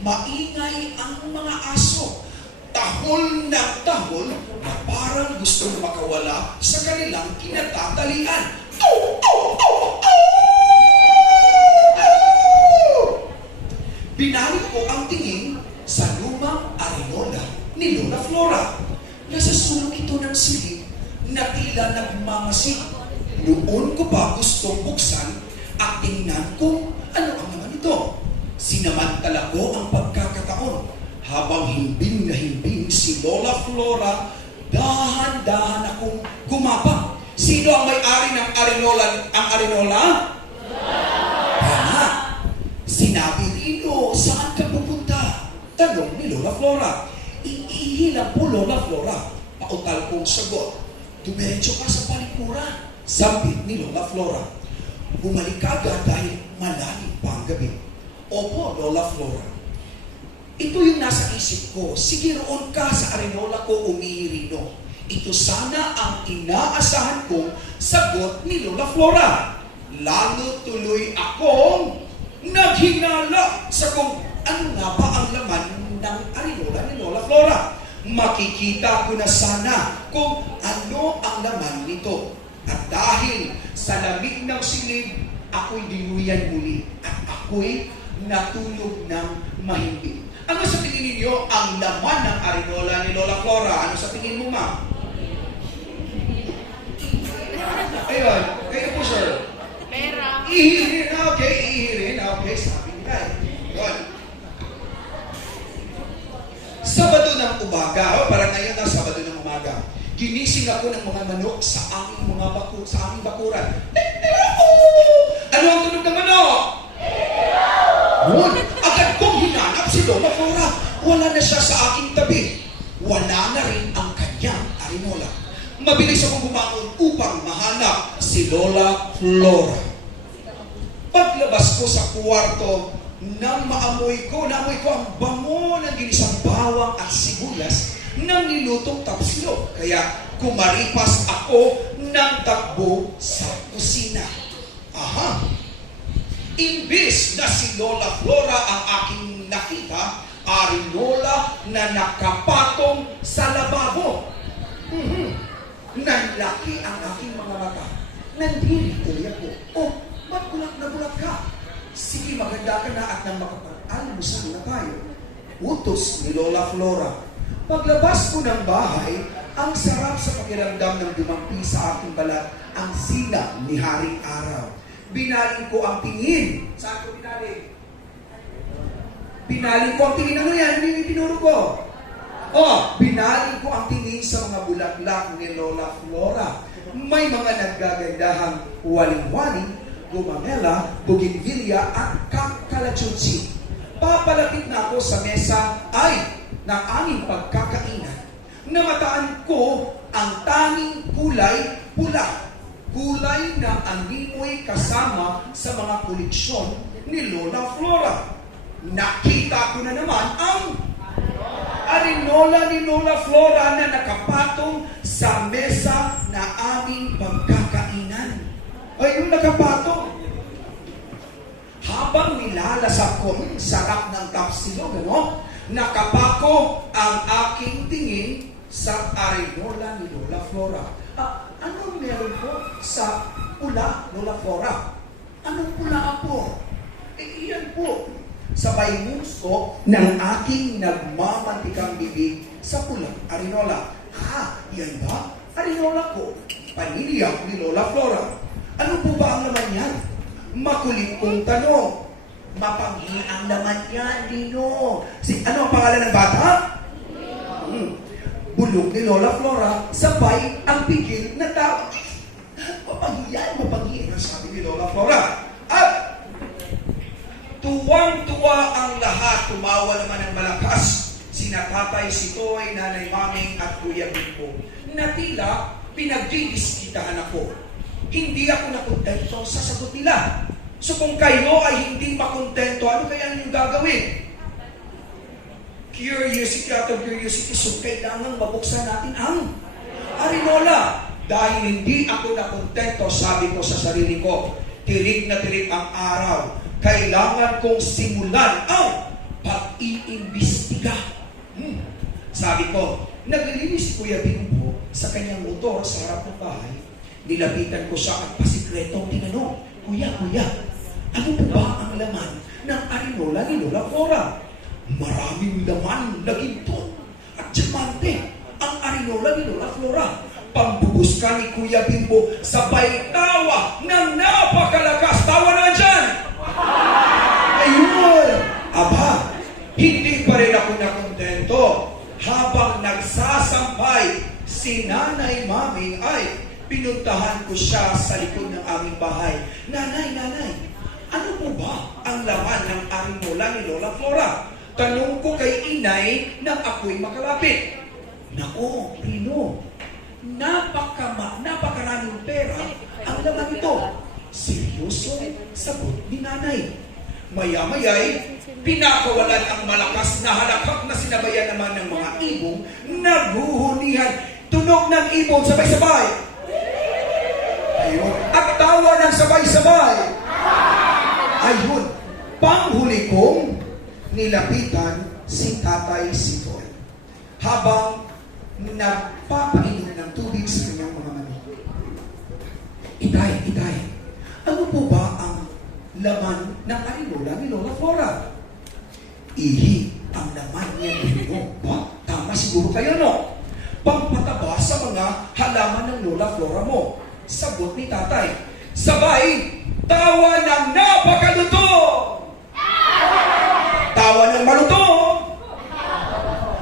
Maingay ang mga aso. Tahol na tahol na parang gustong makawala sa kanilang kinatatalian. Binalik ko ang tingin sa lumang arenola ni Lola Flora. Nasa sulok ito ng silid na tila nagmamasig. Noon ko pa gustong buksan at tingnan kung ano ang naman ito. Sinamantala ko ang pagkakataon. Habang himbing na himbing si Lola Flora, dahan-dahan akong gumapang. Sino ang may-ari ng arenola? Ang arenola? Tama. Sinabi Rino, saan ka pupunta? Tanong ni Lola Flora. Iihilang po Lola Flora. Pautal kong sagot. Dumiretso ka sa palikuran. Sabi ni Lola Flora. Bumalik ka agad dahil malalim pa ang gabi. Opo, Lola Flora. Ito yung nasa isip ko. Sige, roon ka sa arenola ko umiirino. Ito sana ang inaasahan kong sagot ni Lola Flora. Lalo tuloy akong naghinala sa kung ano nga ba ang laman ng arenola ni Lola Flora. Makikita ko na sana kung ano ang laman nito. At dahil sa lamig ng silid, ako'y dinuyan muli at ako'y natulog ng mahimbing. Ano sa tingin ninyo ang laman ng arenola ni Lola Flora? Ano sa tingin mo, ma'am? Ayun, kayo po, sir. Pera. Ihirin, okay, ihirin, okay, sabi nga. Yun. Sabado ng umaga, parang ngayon na Sabado ng umaga, ginising ako ng mga manok sa aming bakuran. Ano ang tunog ng manok? Yun. Agad kong hinanap si Lola Flora. Wala na siya sa aking tabi. Wala na rin ang kanyang arenola. Mabilis akong bumangon upang mahanap si Lola Flora. Paglabas ko sa kwarto, naamoy ko ang bango ng ginisang bawang at sibuyas ng nilutong tapsilog. Kaya kumaripas ako ng takbo sa kusina. Aha! Imbis na si Lola Flora ang aking nakita, arenola na nakapatong sa lababo. Nanlaki ang aking mga mata. Nandiri tuloy ako. Oh, ba't bulat na bulat ka? Sige, maganda ka na at nang makapag-almusal na tayo. Utos ni Lola Flora. Paglabas ko ng bahay, ang sarap sa pakiramdam ng dumampi sa aking balat ang sila ni Haring Araw. Binaling ko ang tingin. Saan ko binaling? Binaling ko ang tingin. Ano yan? Ano yung tinuro ko? Binaling ko ang tingin sa mga bulaklak ni Lola Flora. May mga naggagandahang waling-waling, gumamela, bougainvillea at kakalachuchi. Papalapit na ako sa mesa ng aming pagkakainan. Namataan ko ang tanging kulay pula. Kulay na animoy kasama sa mga koleksyon ni Lola Flora. Nakita ko na naman ang arenola ni Lola Flora na nakapatong sa mesa na aming pagkakainan. Ay, yung nakapatong. Habang nilalasap ko, sarap ng tapsilog, ano? Nakapako ang aking tingin sa arenola ni Lola Flora. Anong meron po sa pula, Lola Flora? Anong pula po? Iyan po. Sabay nguso ng aking nagmamantikang bibig sa pulang arenola. Yan ba? Arenola ko. Paniliyak ni Lola Flora. Ano po ba ang laman yan? Makulit kong tanong. Mapanghi ang laman yan, Dino. Ano ang pangalan ng bata? Bulong ni Lola Flora, sabay ang pigil na tao. Mapanghiyan, sabi ni Lola Flora. At tuwang-tuwa ang lahat, tumawa naman ng malakas. Sina Tatay, si Toy, Nanay Maming at Kuya Bimbo. Na tila pinagdidiskitahan ako. Hindi ako nakontento sa sagot nila. So kung kayo ay hindi makontento, ano kaya ninyong gagawin? Curiosity out of curiosity, so kailangan mabuksan natin ang arenola. Dahil hindi ako nakontento, sabi ko sa sarili ko, tirik na tirik ang araw. Kailangan kong simulan ang iimbestiga. Sabi ko, naglilinis si Kuya Bimbo sa kanyang motor sa harap ng bahay. Nilapitan ko siya at pasikretong tinanong, Kuya, ano po ba ang laman ng arinola ni Lola Flora? Maraming laman na ginto at diamante ang arinola ni Lola Flora. Pambubus ka ni Kuya Bimbo, sabay tawa ng napakalakas. Tawa na dyan! Ayun! Aba, hindi pa rin ako nakontento. Habang nagsasampay si Nanay Maming ay pinuntahan ko siya sa likod ng aming bahay. Nanay, ano po ba ang laman ng arinola ni Lola Flora? Tanong ko kay inay nang ako'y makalapit. Nako, Rino, napakaraming pera ang laman nito. Seryoso, sagot ni nanay. Maya-maya'y pinakawalan ang malakas na halakhak na sinabayan naman ng mga ibong naguhunihan. Tunog ng ibon sabay-sabay. Ayun. At tawa ng sabay-sabay. Ayun. Panghuli kong nilapitan si Tatay Sitoy habang nagpapainom ng tubig sa kanyang mga manok. Itay, ano po ba ang laman ng arinola ni Lola Flora? Ihi ang laman niya nito. Ba? Tama siguro kayo, no? Pampataba sa mga halaman ng Lola Flora mo. Sagot ni tatay. Sabay, tawa ng napakaluto! Tawa ng maluto!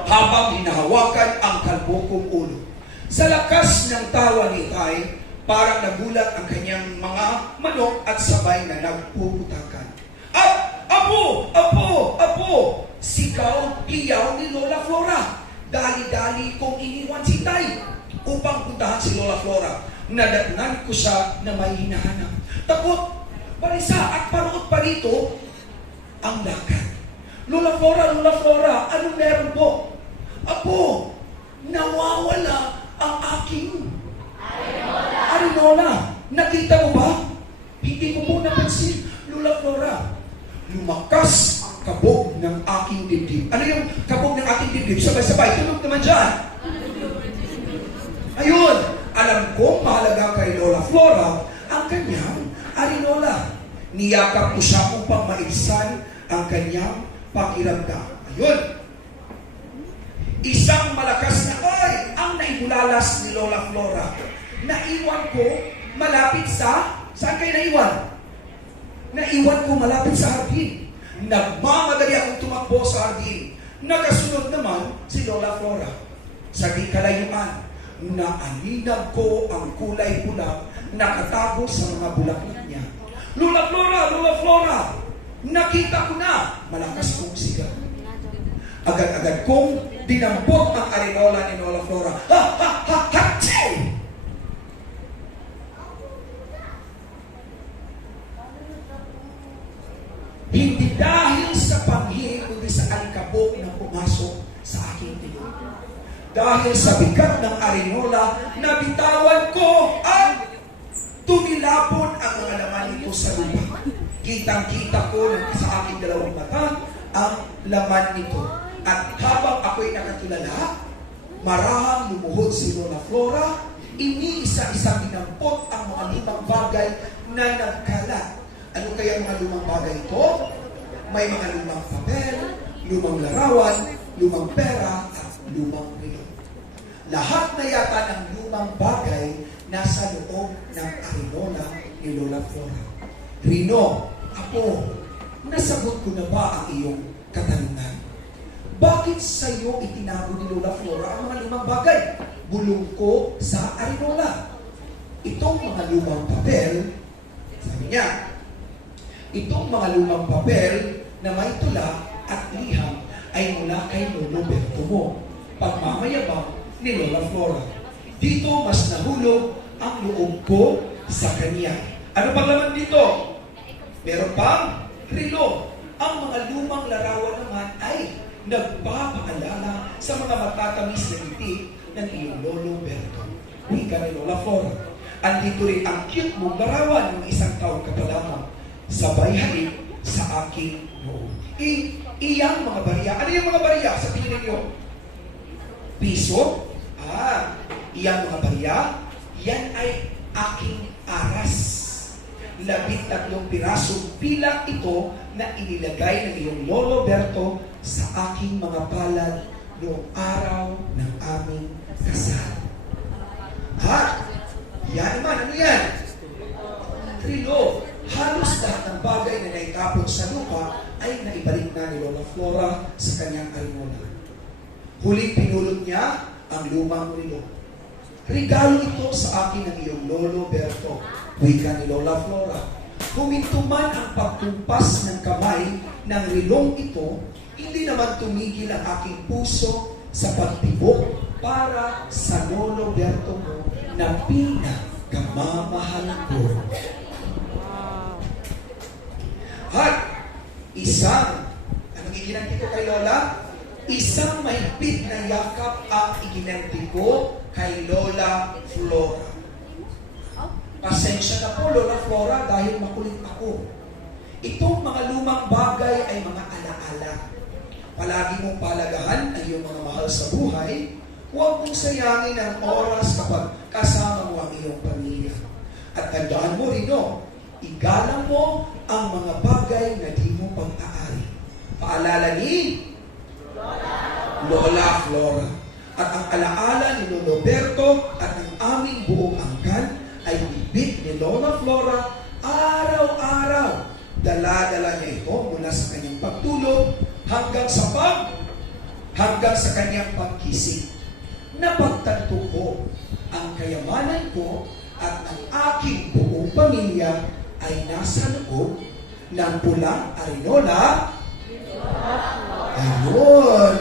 Habang hinahawakan ang kalbo kong ulo. Sa lakas ng tawa ni Tay, parang nagulat ang kanyang mga manok at sabay na nagpuputakan. Apo! Sigaw, hiyaw ni Lola Flora. Dali-dali kong iniwan si Tay upang puntahan si Lola Flora. Nadatnan ko siya na may hinahanap. Takot, parisa at paruot pa rito ang lakad. Lola Flora, anong meron po? Apo, nawawala ang aking arinola. Nakita mo ba? Hindi ko po napansin. Lola Flora, lumakas ang kabog ng aking dibdib. Ano yung kabog ng aking dibdib? Sabay-sabay, tunog naman dyan. Ayun, alam ko mahalaga kay Lola Flora ang kanyang arinola. Niyakap ko siya upang maibsan ang kanyang pakiramdam. Ayun. Isang malakas na ay ang naibulalas ni Lola Flora. Naiwan ko malapit sa... Saan kayo naiwan? Naiwan ko malapit sa hardin. Nagmamadali akong tumakbo sa hardin. Nakasunod naman si Lola Flora. Sa di kalayuan, naaninag ko ang kulay pula nakatago sa mga bulaklak niya. Lola Flora! Nakita ko na! Malakas kong sigaw. Agad-agad kong dinampot ang arinola ni Lola Flora. Hatsing! Hindi dahil sa panghihi, kundi sa alikabok na pumasok sa aking ilong. Dahil sa bigat ng arinola, nabitawan ko at tumilapon ang mga laman nito sa lupa. Kitang-kita ko sa aking dalawang mata ang laman nito. At habang ako'y nakatulala, marahang lumuhod si Lola Flora, iniisa-isang dinampot ang mga lumang bagay na nagkalat. Ano kaya mga lumang bagay ito? May mga lumang papel, lumang larawan, lumang pera, at lumang relo. Lahat na yata ng lumang bagay nasa loob ng arinola ni Lola Flora. Rino, Apo, nasagot ko na ba ang iyong katanungan? Bakit sa iyo itinago ni Lola Flora ang mga lumang bagay? Bulong ko sa arinola. Itong mga lumang papel, sabi niya, itong mga lumang papel na may tula at liham ay mula kay Lolo Bertomo, pagmamayabang ni Lola Flora. Dito mas nahulog ang loob ko sa kanya. Ano pang laman dito? Meron pang relo. Ang mga lumang larawan naman ay nagpapaalala sa mga matatamis na ngiti ng iyong Lolo Berto. Ika ni Lola Flora. Andito rin ang cute mong larawan ng isang taon ka pa lamang. Sabay halip sa aking loob. Iyang mga barya. Ano yung mga barya sa tingin ninyo? Piso? Iyang mga barya. Yan ay aking aras. 13 pirasong pilak ito na inilagay ng iyong Lolo Berto sa aking mga palad noong araw ng aming kasal. Yan naman, ano yan? Trilo. Halos lahat ng bagay na naitapon sa lupa ay naibalik na ni Lola Flora sa kanyang arimola. Huling pinulot niya ang lumang relo. Regalo ito sa akin ng iyong Lolo Berto, wika ni Lola Flora. Huminto man ang pagtumpas ng kamay ng relong ito, hindi naman tumigil ang aking puso sa pagtibok para sa Lolo Berto mo na pinakamamahal ko. At anong iginanti ko kay Lola? Isang mahigpit na yakap ang iginanti ko kay Lola Flora. Pasensya na po, Lola Flora, dahil makulit ako. Itong mga lumang bagay ay mga alaala. Palagi mong palagahan ang iyong mga mahal sa buhay. Huwag mong sayangin ang oras kapag kasama mo ang iyong pamilya. At tandaan mo rin, igalang mo ang mga bagay na di mo pag-aari. Paalala ni Lola Flora. At ang alaala ni Lolo Berto at ang aming buong angkan ay bibit ni Lola Flora araw-araw. Dala-dala niya ito mula sa kanyang pagtulog hanggang sa kanyang pagkising. Napagtanto ko ang kayamanan ko at ang aking buong pamilya ay nasa loob ng pulang arinola. Ayun.